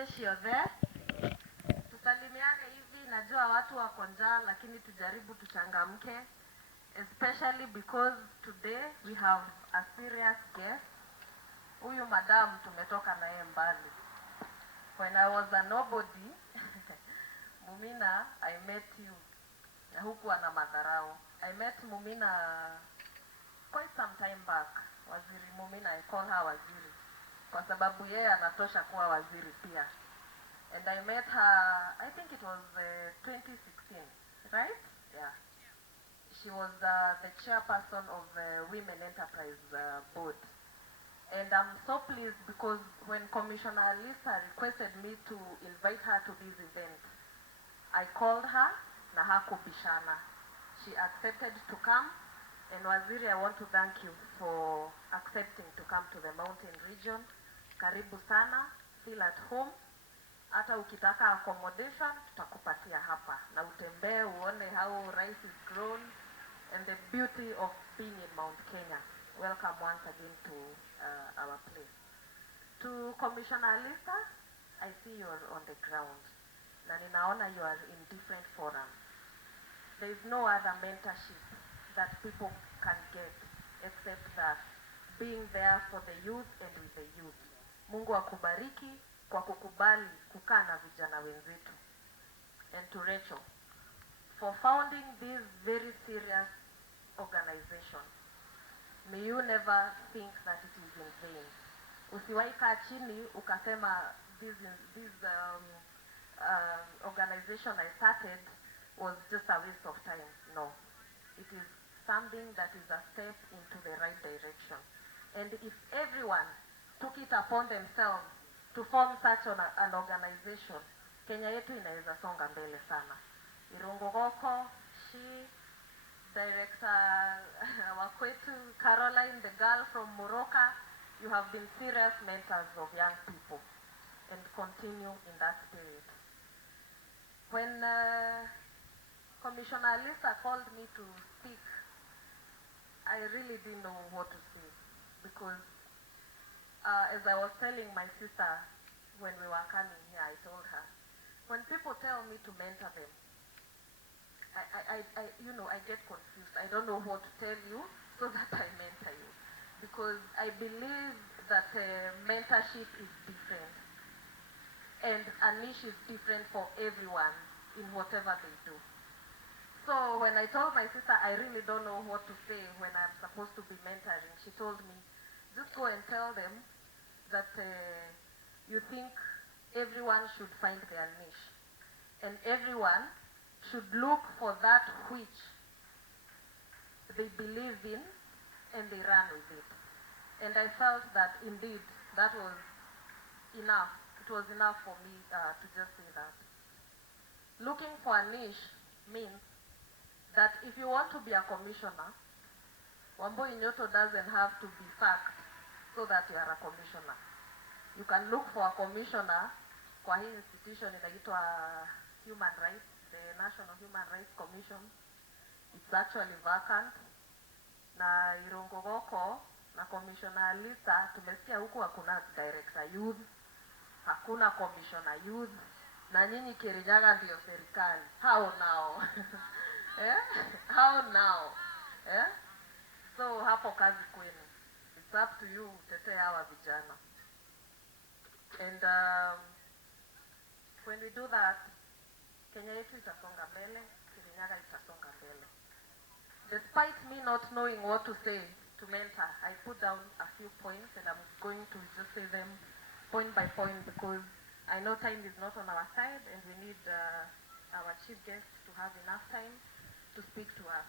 Leadership you're there. Tusalimiane hivi, najua watu wako njaa lakini tujaribu tuchangamke, especially because today we have a serious guest. Huyu madam tumetoka naye mbali. When I was a nobody, Mumina, I met you. Na huku ana madharau. I met Mumina quite some time back. Waziri Mumina, I call her Waziri. Kwa sababu yeye anatosha kuwa waziri pia. And I met her, I think it was 2016, right? Yeah. She was the chairperson of the Women Enterprise Board. And I'm so pleased because when Commissioner Lisa requested me to invite her to this event, I called her na hakubishana. She accepted to come. And Waziri, I want to thank you for accepting to come to the mountain region. Karibu sana, feel at home. Hata ukitaka accommodation, tutakupatia hapa. Na utembee uone how rice is grown and the beauty of being in Mount Kenya. Welcome once again to our place. To Commissioner Lisa, I see you're on the ground. Na ninaona you are in different forums. There is no other mentorship that people can get except that being there for the youth and with the youth. Mungu akubariki kwa kukubali kukaa na vijana wenzetu. And to Rachel, for founding this very serious organization. May you never think that it is in vain. Usiwahi kaa chini ukasema this organization I started was just a waste of time. No. It is something that is a step into the right direction. And if everyone took it upon themselves to form such an organization, Kenya yetu inaweza songa mbele sana. Irungogoko, she, Director Wakwetu, Caroline, the girl from Moroka, you have been serious mentors of young people and continue in that spirit. When Commissioner Lisa called me to speak, I really didn't know what to say because as I was telling my sister when we were coming here, I told her, when people tell me to mentor them, I get confused. I don't know what to tell you so that I mentor you. Because I believe that mentorship is different. And a niche is different for everyone in whatever they do. So when I told my sister I really don't know what to say when I'm supposed to be mentoring, she told me, just go and tell them that you think everyone should find their niche. And everyone should look for that which they believe in and they run with it. And I felt that indeed that was enough. It was enough for me to just say that. Looking for a niche means that if you want to be a commissioner, Wambui Nyutu doesn't have to be sacked so that you are a commissioner. You can look for a commissioner kwa hii institution inaitwa Human Rights, the National Human Rights Commission. It's actually vacant. Na Irongogoko na Commissioner Lisa, tumesikia huku hakuna Director Youth, hakuna Commissioner Youth, na nyinyi Kirinyaga ndio serikali. How now? How now? So hapo kazi kwenu. It's up to you tetee hawa vijana. And when we do that, Kenya yetu itasonga mbele, Kirinyaga itasonga mbele. Despite me not knowing what to say to mentor, I put down a few points and I'm going to just say them point by point because I know time is not on our side and we need our chief guest to have enough time to speak to us.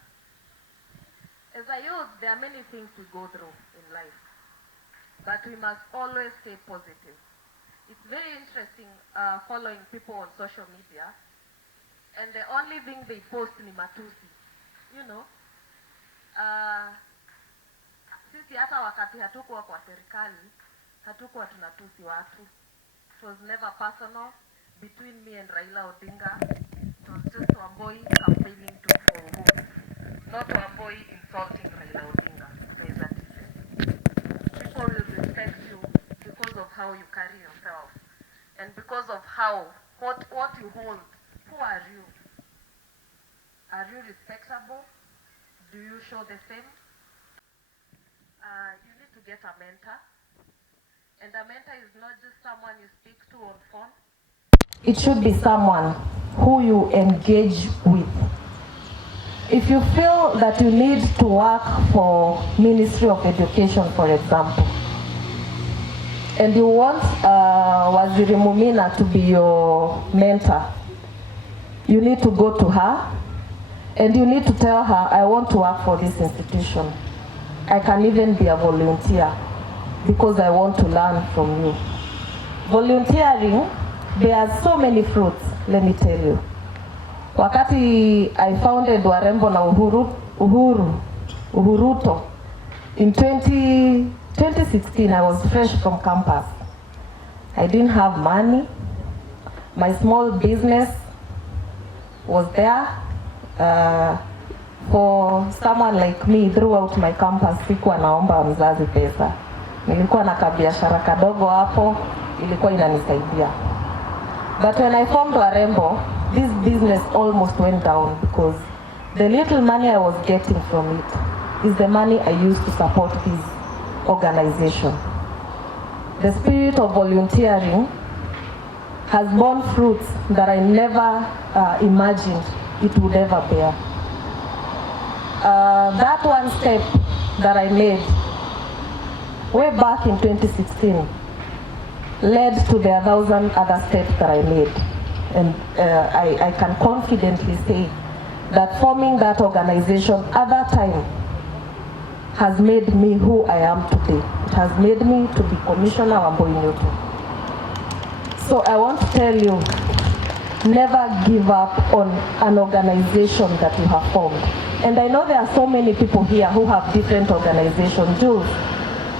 As a youth, there are many things we go through in life, but we must always stay positive. It's very interesting following people on social media, and the only thing they post ni matusi. You know, sisi hata wakati hatukuwa kwa serikali, hatukuwa tunatusi watu. It was never personal between me and Raila Odinga. It was just Wambui campaigning for votes, not Wambui insulting Raila Odinga. There is a difference. People will respect you because of how you carry yourself. and because of how, what you hold, who are you? Are you respectable? Do you show the same? You need to get a mentor. And a mentor is not just someone you speak to on phone. It should be someone who you engage with. If you feel that you need to work for Ministry of Education, for example, and you want Waziri Mumina to be your mentor, you need to go to her and you need to tell her, I want to work for this institution. I can even be a volunteer because I want to learn from you. Volunteering, there are so many fruits, let me tell you. Wakati I founded Warembo na Uhuruto in 2016, I was fresh from campus. I didn't have money. My small business was there. For someone like me, throughout my campus, sikuwa naomba mzazi pesa. Nilikuwa na kabiashara kadogo hapo, ilikuwa inanisaidia. But when I formed Warembo, this business almost went down because the little money I was getting from it is the money I used to support this organization. The spirit of volunteering has borne fruits that I never imagined it would ever bear. That one step that I made way back in 2016 led to the 1,000 other steps that I made. And I can confidently say that forming that organization at that time has made me who I am today. It has made me to be Commissioner Wambui Nyutu. So I want to tell you, never give up on an organization that you have formed. And I know there are so many people here who have different organizations. Jules,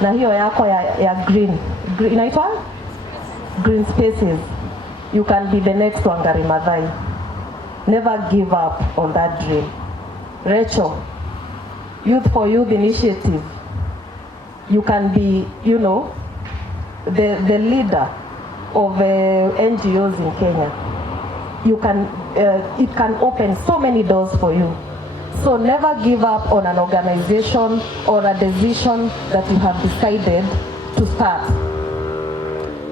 na hiyo yako ya green inaitwa? Green Spaces. You can be the next Wangari Maathai. Never give up on that dream. Rachel, Youth for Youth Initiative. You can be, you know, the leader of NGOs in Kenya. You can, it can open so many doors for you. So never give up on an organization or a decision that you have decided to start.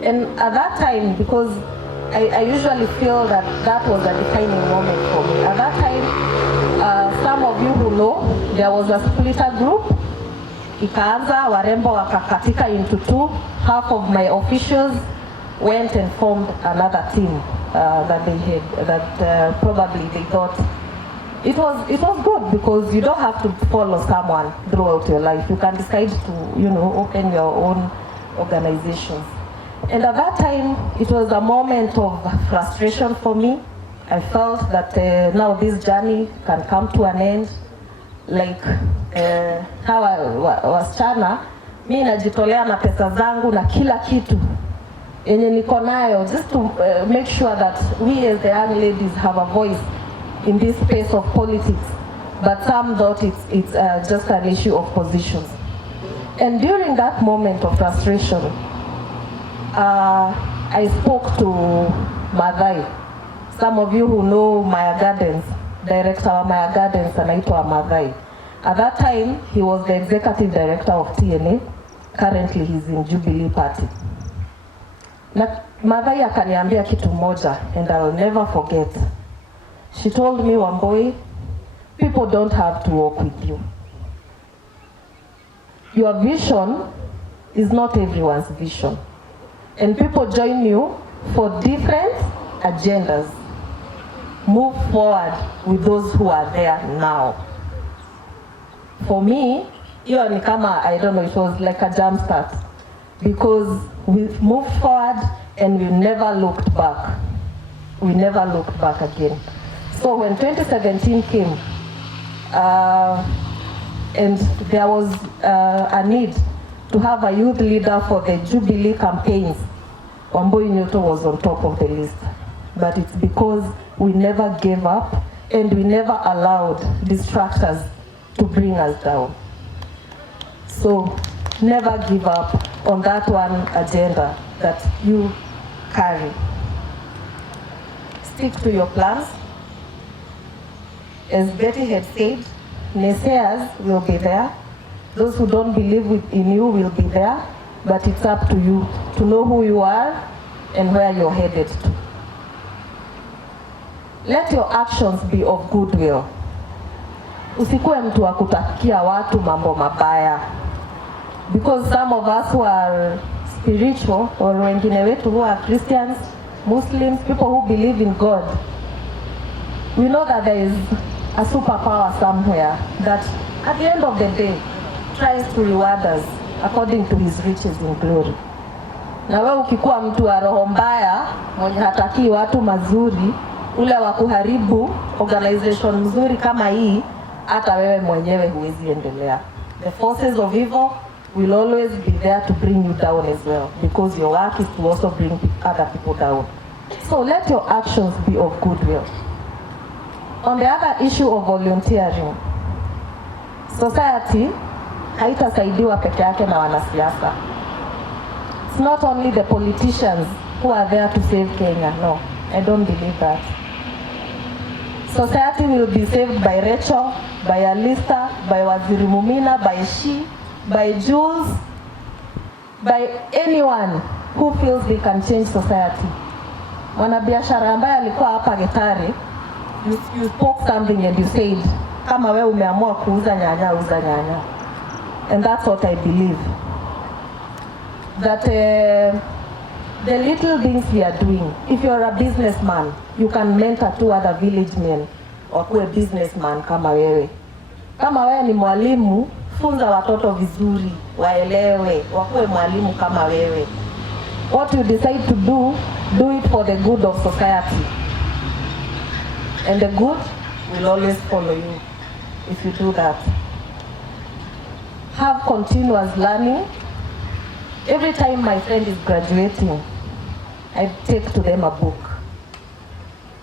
And at that time, because I usually feel that that was a defining moment for me. At that time, some of you who know, there was a splitter group. Ikaanza, Warembo wakakatika into two. Half of my officials went and formed another team that they had, that probably they thought it was good because you don't have to follow someone throughout your life. You can decide to, you know, open your own organizations. And at that time, it was a moment of frustration for me. I felt that now this journey can come to an end. Like how wasichana, mimi najitolea na pesa zangu na kila kitu yenye niko nayo just to make sure that we as the young ladies have a voice in this space of politics. But some thought it's just an issue of positions. And during that moment of frustration, I spoke to Maathai. Some of you who know Maya Gardens, director of Maya Gardens, anaitwa Maathai. At that time, he was the executive director of TNA. Currently, he's in Jubilee Party. Na Maathai akaniambia kitu moja, and I'll never forget. She told me, Wambui, people don't have to walk with you. Your vision is not everyone's vision. And people join you for different agendas. Move forward with those who are there now. For me, hiyo ni kama, I don't know, it was like a jump start. Because we moved forward and we never looked back. We never looked back again. So when 2017 came, and there was a need to have a youth leader for the Jubilee campaigns, Wambui Nyutu was on top of the list. But it's because we never gave up and we never allowed distractors to bring us down. So never give up on that one agenda that you carry. Stick to your plans. As Betty had said, naysayers will be there. Those who don't believe in you will be there, but it's up to you to know who you are and where you're headed to. Let your actions be of goodwill. Usikuwe mtu wa kutakia watu mambo mabaya. Because some of us who are spiritual, or wengine wetu who are Christians, Muslims, people who believe in God, we know that there is a superpower somewhere that at the end of the day tries to reward us according to his riches in glory. Na wewe ukikuwa mtu wa roho mbaya mwenye hataki watu mazuri, ule wa kuharibu organization nzuri kama hii, hata wewe mwenyewe huwezi endelea. The forces of evil will always be there to bring you down as well, because your work is to also bring other people down. So let your actions be of goodwill. On the other issue of volunteering, society haitasaidiwa peke yake na wanasiasa. It's not only the politicians who are there to save Kenya. No, I don't believe that. Society will be saved by Rachel, by Alista, by Waziri Mumina, by She, by Jules, by anyone who feels they can change society. Mwanabiashara ambaye alikuwa hapa Getare, you spoke something and you said, kama wewe umeamua kuuza nyanya, uza nyanya. And that's what I believe. That the little things we are doing, if you're a businessman, you can mentor two other village men or kuwe businessman kama wewe. Kama wewe ni mwalimu, funza watoto vizuri, waelewe, wakuwe mwalimu kama wewe. What you decide to do, do it for the good of society. And the good will always follow you if you do that. Have continuous learning. Every time my friend is graduating, I take to them a book.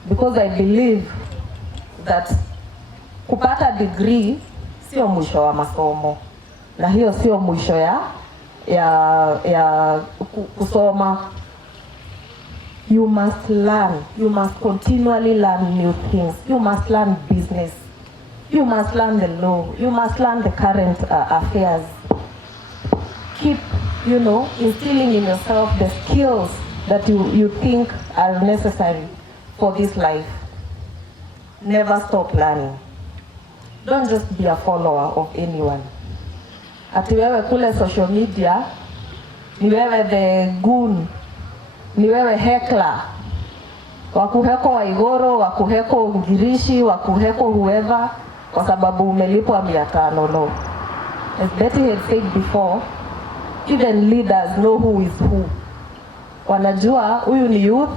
Because I believe that kupata degree sio mwisho wa masomo. Na hiyo sio mwisho ya kusoma. You must learn. You must continually learn new things. You must learn business. You must learn the law. You must learn the current affairs. Keep, instilling in yourself the skills that you think are necessary for this life. Never stop learning. Don't just be a follower of anyone. Ati wewe kule social media, ni wewe the goon, ni wewe heckler. Wakuheko Waigoro, wakuheko Ngirishi, wakuheko whoever, kwa sababu umelipwa 500. No. As Betty had said before, even leaders know who is who. Wanajua huyu ni youth,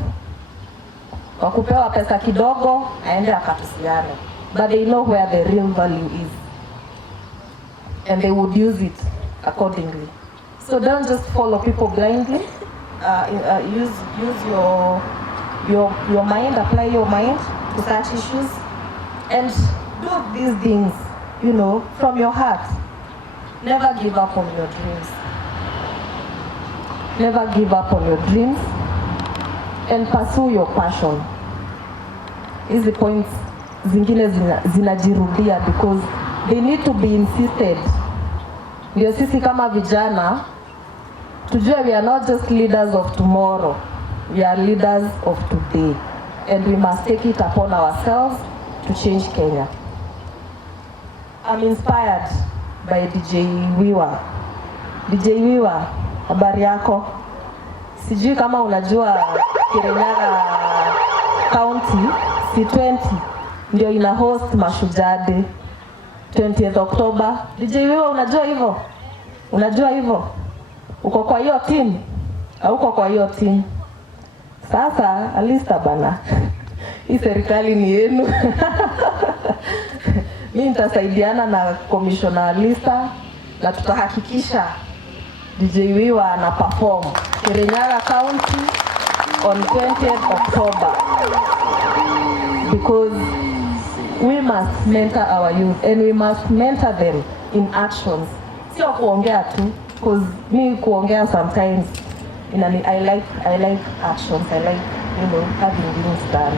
wakupewa pesa kidogo, aende akatusiane. But they know where the real value is. And they would use it accordingly. So don't just follow people blindly. Use your mind, apply your mind to such issues. And do these things, from your heart. Never give up on your dreams. Never give up on your dreams. And pursue your passion. Hizi points zingine zinajirudia because they need to be insisted. Ndio sisi kama vijana tujue we are not just leaders of tomorrow. We are leaders of today. And we must take it upon ourselves to change Kenya. I'm inspired by DJ Wiwa. DJ Wiwa, habari yako? Sijui kama unajua Kirinyaga County C20 ndio ina host Mashujaa Day 20th October. DJ Wiwa, unajua hivyo? Unajua hivyo? Uko kwa hiyo team? Au uko kwa hiyo team? Sasa Alista bana. Hii serikali ni yenu. Mimi nitasaidiana na Commissioner Alista na tutahakikisha DJ Wiwa ana perform Kirinyaga County on 20th October. Because we must mentor our youth and we must mentor them in actions. Sio kuongea tu, because me kuongea sometimes I like actions. I like, having things done.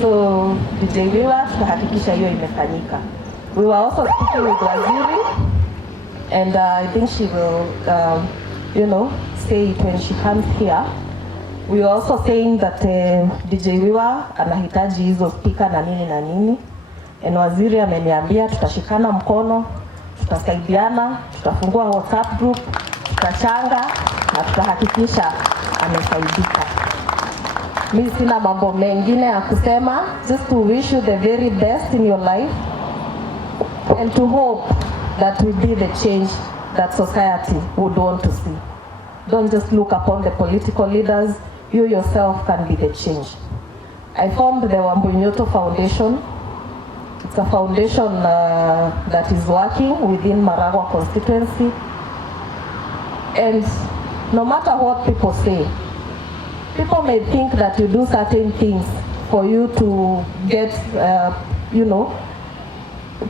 So DJ Wiwa tutahakikisha hiyo imefanyika. We were also speaking with Waziri, and I think she will say it when she comes here. We were also saying that DJ Wiwa anahitaji hizo speaker na nini, and Waziri ameniambia tutashikana mkono, tutasaidiana, tutafungua WhatsApp group, tutachanga na tutahakikisha amesaidika. Mimi sina mambo mengine ya kusema, just to wish you the very best in your life and to hope that will be the change that society would want to see. Don't just look upon the political leaders, you yourself can be the change. I formed the Wambui Nyutu Foundation. It's a foundation that is working within Maragua constituency. And no matter what people say, people may think that you do certain things for you to get,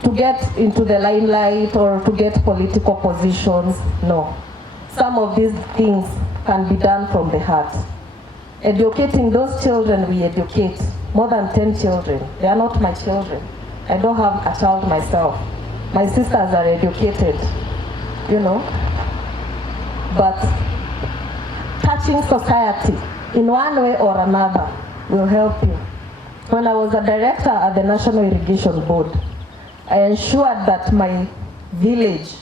to get into the limelight or to get political positions. No. Some of these things can be done from the heart. Educating those children we educate, more than 10 children. They are not my children. I don't have a child myself. My sisters are educated, But touching society in one way or another will help you. When I was a director at the National Irrigation Board, I ensured that my village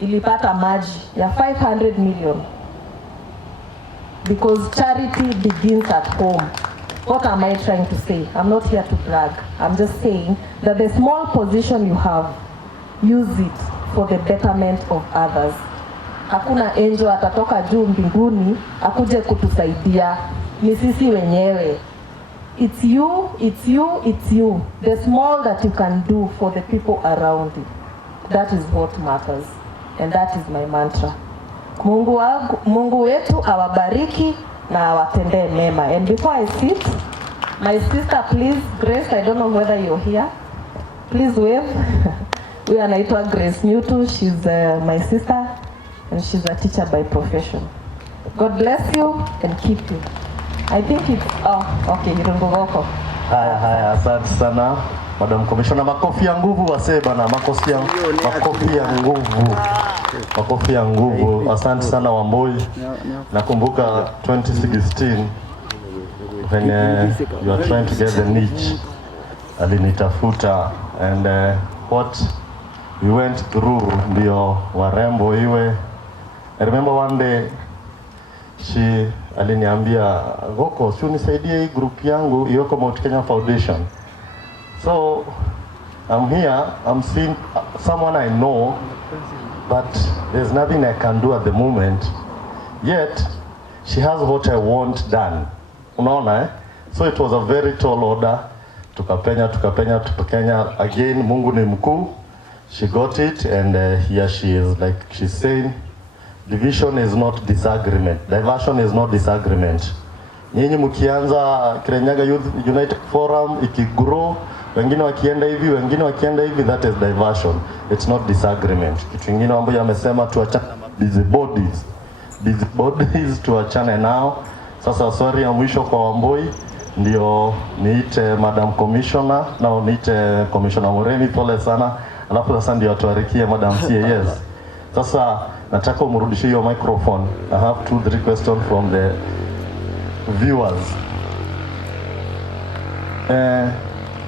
ilipata maji ya 500 million. Because charity begins at home. What am I trying to say? I'm not here to brag. I'm just saying that the small position you have, use it for the betterment of others. Hakuna angel atatoka juu mbinguni akuje kutusaidia. Ni sisi wenyewe. It's you. The small that you can do for the people around you. That is what matters. And that is my mantra. Mungu wetu awabariki na awatendee mema. And before I sit, my sister, please, Grace, I don't know whether you're here. Please wave. We anaitwa Grace Nyutu. She's my sister, and she's a teacher by profession. God bless you and keep you. I think it's, okay, Hirungogoko. Haya, asante sana. Madam Commissioner, makofi ya nguvu wasee bana, makofi ya nguvu. Asante sana Wambui. Nakumbuka 2016 when you are trying to get the niche, alinitafuta, and what we went through ndio warembo iwe. I remember one day aliniambia, Goko, si unisaidie hii group yangu iyoko Mount Kenya Foundation. So I'm here, I'm seeing someone I know, but there's nothing I can do at the moment. Yet she has what I want done. Unaona, So it was a very tall order. Tukapenya. Again, Mungu ni mkuu. She got it, and here she is. Like she's saying, division is not disagreement. Diversion is not disagreement. Nyinyi mkianza Kirinyaga Youth United Forum ikigrow, wengine wakienda hivi, that is diversion. It's not disagreement. Kitu kingine ambacho amesema tuachane busybodies tuachane nao. Sasa sorry ya mwisho kwa Wambui, ndio niite Madam Commissioner na niite Commissioner Muremi, pole sana. Alafu sasa ndio tuarikie Madam CAS. Sasa nataka umrudishie hiyo microphone. I have 2-3 questions from the viewers.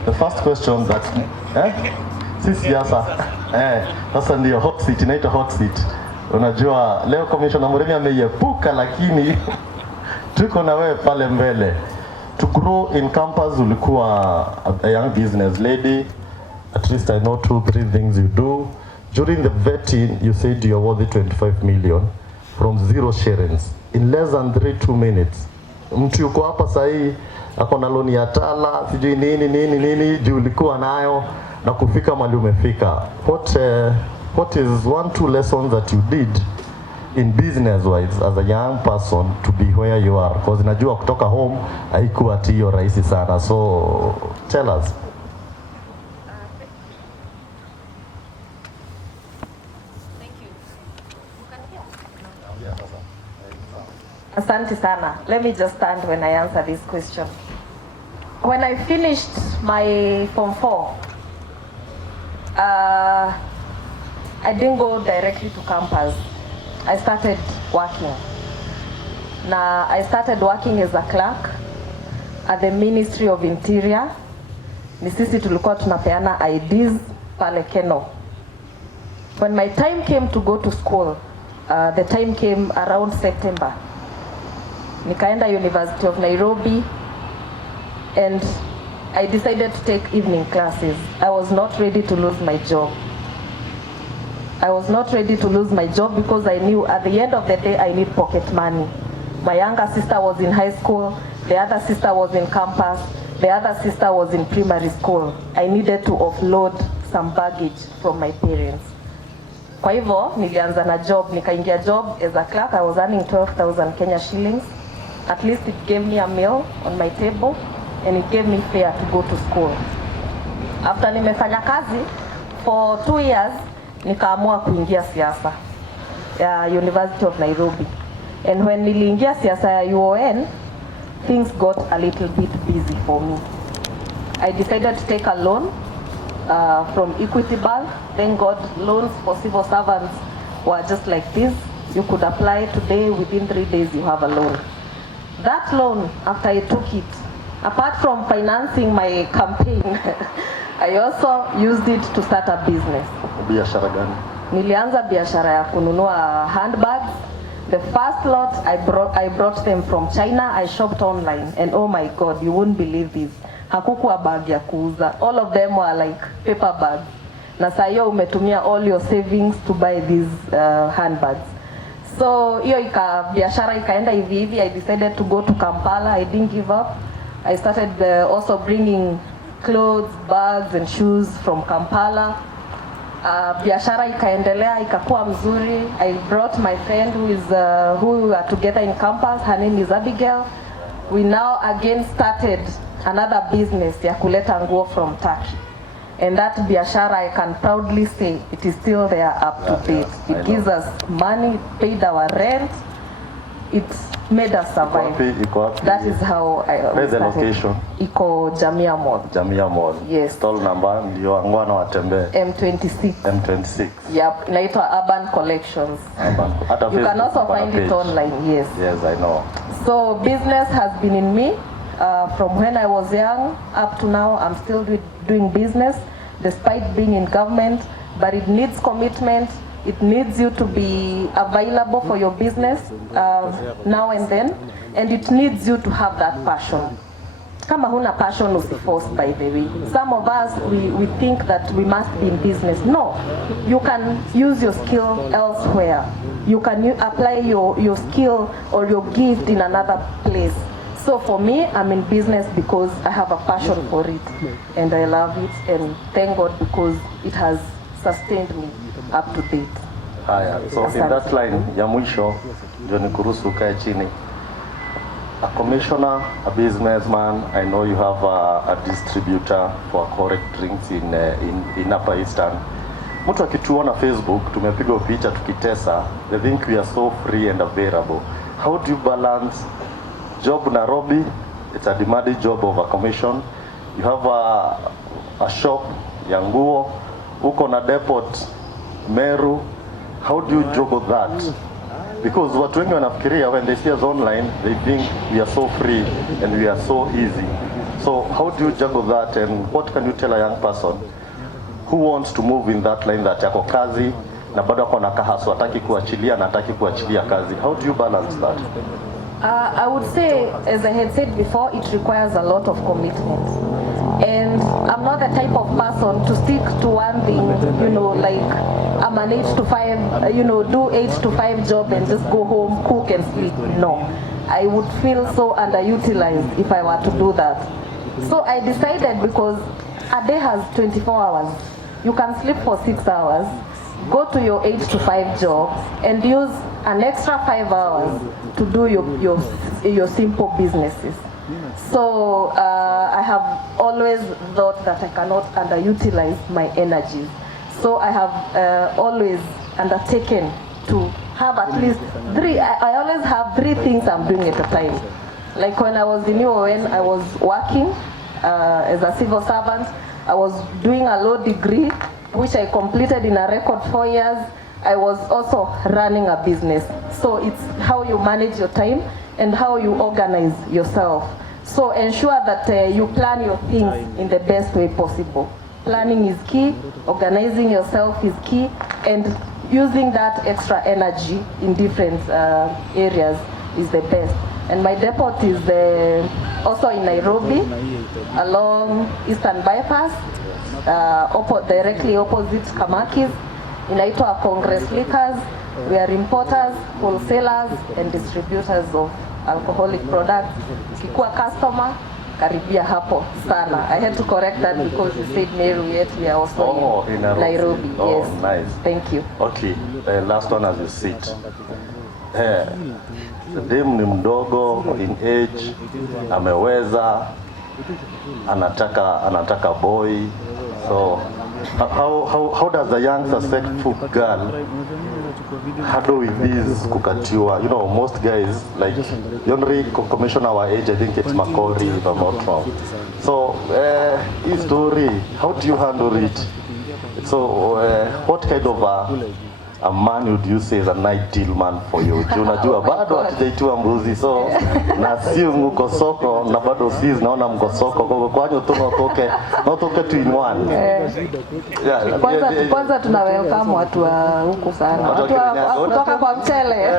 The first question that sasa ndio hot seat, inaitwa hot seat. Unajua leo Commissioner Muremi ameiepuka, lakini tuko na wewe pale mbele. To grow in campus, ulikuwa a young business lady. At least I know 2-3 things you do. During the vetting, you said you're worth 25 million from 0 shillings in less than 2 minutes. Mtu yuko hapa sahi ako na loan ya Tala, sijui nini juu ulikuwa nayo na kufika mahali umefika. What is 1-2 lessons that you did in business wise as a young person to be where you are? Because najua kutoka home haikuwa hiyo rahisi sana. So tell us. Asante sana. Let me just stand when I answer this question. When I finished my Form 4, I didn't go directly to campus. I started working. Now, I started working as a clerk at the Ministry of Interior. Ni sisi tulikuwa tunapeana IDs pale Keno. When my time came to go to school, the time came around September. Nikaenda University of Nairobi and I decided to take evening classes. I was not ready to lose my job. I was not ready to lose my job because I knew at the end of the day I need pocket money. My younger sister was in high school, the other sister was in campus, the other sister was in primary school. I needed to offload some baggage from my parents. Kwa hivyo nilianza na job, nikaingia job as a clerk. I was earning 12,000 Kenya shillings. At least it gave me a meal on my table and it gave me fare to go to school. After nimefanya kazi for 2 years, nikaamua kuingia siasa ya University of Nairobi. And when niliingia siasa ya UON, things got a little bit busy for me. I decided to take a loan from Equity Bank. Thank God, loans for civil servants were just like this. You could apply today, within 3 days you have a loan. That loan, after I took it, apart from financing my campaign, I also used it to start a business. Biashara gani? Nilianza biashara ya kununua handbags. The first lot I brought them from China. I shopped online and oh my God, you wouldn't believe this. Hakukuwa bag ya kuuza. All of them were like paper bags. Na saa hiyo umetumia all your savings to buy these handbags. So hiyo biashara ikaenda hivi hivi. I decided to go to Kampala. I didn't give up. I started also bringing clothes, bags and shoes from Kampala. Biashara ikaendelea, ikakuwa mzuri. I brought my friend who we are together in campus. Her name is Abigail. We now again started another business ya kuleta nguo from Turkey. And that biashara, I can proudly say, it is still there up to date. It gives us money, paid our rent. It made us survive. That is how I started. Where's the location? Iko Jamia Mall. Jamia Mall. Yes. Stall number ndio angwana watembe. M26. M26. Yep, inaitwa Urban Collections. You can also find it online. Yes. Yes, I know. So business has been in me from when I was young up to now. I'm still doing business despite being in government, but it needs commitment. It needs you to be available for your business now and then, and it needs you to have that passion. Kama huna passion, usiforce, by the way. Some of us, we think that we must be in business. No, you can use your skill elsewhere. You can apply your skill or your gift in another place. So for me, I'm in business because I have a passion for it, and I love it, and thank God because it has sustained me up to date. Haya, so in that line ya mwisho ndio nikuruhusu ukae chini. A commissioner, a businessman, I know you have a distributor for correct drinks in Upper Eastern. Mtu akituona Facebook, tumepiga picha tukitesa, they think we are so free and available. How do you balance job Nairobi? It's a demanding job of a commission. You have a shop ya nguo, uko na depot Meru. How do you juggle that? Because watu wengi wanafikiria when they see us online, they think we are so free and we are so easy. So how do you juggle that, and what can you tell a young person who wants to move in that line, that yako kazi na bado ako na kahasu, hataki kuachilia na hataki kuachilia kazi? How do you balance that? I would say, as I had said before, it requires a lot of commitment. And I'm not the type of person to stick to one thing, like I'm an 8 to 5, do 8 to 5 job and just go home, cook and sleep. No, I would feel so underutilized if I were to do that. So I decided, because a day has 24 hours, you can sleep for 6 hours, go to your 8 to 5 job and use an extra 5 hours to do your simple businesses. So I have always thought that I cannot underutilize my energies. So I have always undertaken to have at least three. I always have 3 things I'm doing at a time. Like when I was in UN, I was working as a civil servant. I was doing a law degree, which I completed in a record 4 years. I was also running a business. So it's how you manage your time and how you organize yourself. So ensure that you plan your things in the best way possible. Planning is key, organizing yourself is key, and using that extra energy in different areas is the best. And my depot is also in Nairobi, along Eastern Bypass, directly opposite Kamaki's. Inaitwa Congress Liquors. We are importers, wholesalers, and distributors of alcoholic products. Ukikuwa customer, karibia hapo sana. I had to correct that because you said Meru, yet we are also in Nairobi. Oh, yes. Nice. Thank you. Okay, last one as you sit. Dem ni mdogo in age, ameweza, anataka boy. So how does a young successful girl handle with this kukatiwa? You know, most guys, like the only commissioner our age, I think it's Makori, if I'm not wrong. So his story, how do you handle it? So what kind of a man would you say is an ideal man for you? Unajua bado hatujaitiwa mbuzi, so na sio mko soko na bado sisi naona mko soko, kwa kwanyo tu notoke tu in one. Kwanza tuna welcome watu wa huku sana. Watu kutoka kwa mchele.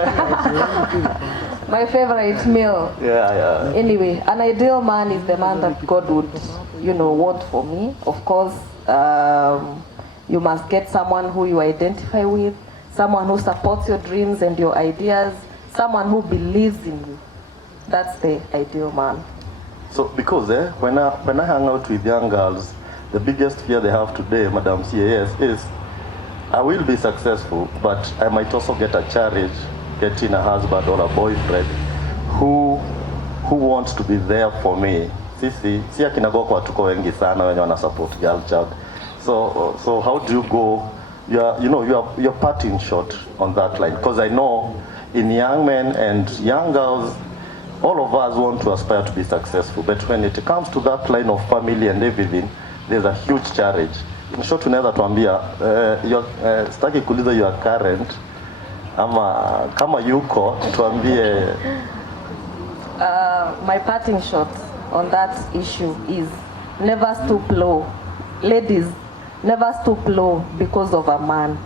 My favorite meal. Yeah. Anyway, an ideal man is the man that God would, want for me. Of course, you must get someone who you identify with, someone who supports your dreams and your ideas, someone who believes in you. That's the ideal man. So because when I hang out with young girls, the biggest fear they have today, Madam CAS, is I will be successful, but I might also get a challenge getting a husband or a boyfriend who wants to be there for me. Si akina Goko tuko wengi sana wenye wana support girl child. So how do you go? You're parting short on that line, because I know in young men and young girls, all of us want to aspire to be successful, but when it comes to that line of family and everything, there's a huge challenge. In short, tunaweza tuambia sitaki kuuliza your current ama kama yuko tuambie. My parting shot on that issue is never stoop low. Ladies, never stoop low because of a man.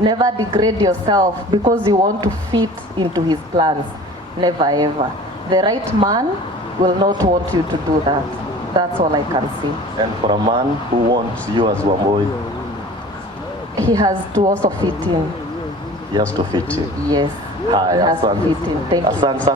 Never degrade yourself because you want to fit into his plans. Never ever. The right man will not want you to do that. That's all I can say. And for a man who wants you as Wambui, he has to also fit in. He has to fit in. Yes. Hi, he has to fit in. Thank you.